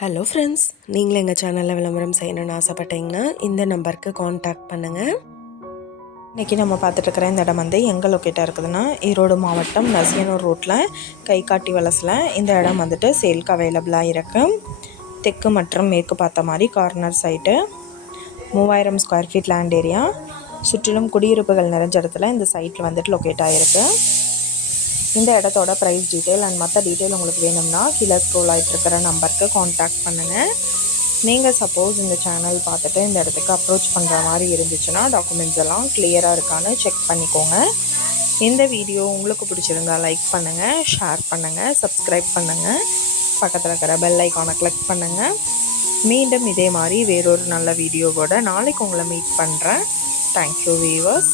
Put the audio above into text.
Hello friends, நீங்களும் எங்கள் சேனலில் விளம்பரம் செய்யணும்னு ஆசைப்பட்டீங்கன்னா இந்த நம்பருக்கு காண்டாக்ட் பண்ணுங்கள். இன்றைக்கி நம்ம பார்த்துட்ருக்கிற இந்த இடம் வந்து எங்கே லொக்கேட்டாக இருக்குதுன்னா, ஈரோடு மாவட்டம் நசியனூர் ரோட்டில் கைகாட்டி வலசில் இந்த இடம் வந்துட்டு சேல்க்கு அவைலபிளாக இருக்குது. தெற்கு மற்றும் மேற்கு பார்த்த மாதிரி corner site, 3000 square feet land area, சுற்றிலும் குடியிருப்புகள் நிறைஞ்ச இடத்துல இந்த சைட்டில் வந்துட்டு லொக்கேட் ஆகிருக்கு. இந்த இடத்தோட ப்ரைஸ் டீட்டெயில் அண்ட் மற்ற டீட்டெயில் உங்களுக்கு வேணும்னா கீழே ஸ்க்ரோல் ஆகிட்டு இருக்கிற நம்பருக்கு காண்டாக்ட் பண்ணுங்கள். நீங்கள் சப்போஸ் இந்த சேனல் பார்த்துட்டு இந்த இடத்துக்கு அப்ரோச் பண்ணுற மாதிரி இருந்துச்சுன்னா டாக்குமெண்ட்ஸ் எல்லாம் கிளியராக இருக்கான்னு செக் பண்ணிக்கோங்க. இந்த வீடியோ உங்களுக்கு பிடிச்சிருந்தா லைக் பண்ணுங்கள், ஷேர் பண்ணுங்கள், சப்ஸ்கிரைப் பண்ணுங்கள், பக்கத்தில் இருக்கிற பெல் ஐக்கானை கிளிக் பண்ணுங்கள். மீண்டும் இதே மாதிரி வேறொரு நல்ல வீடியோவோட நாளைக்கு உங்களை மீட் பண்ணுறேன். Thank you viewers.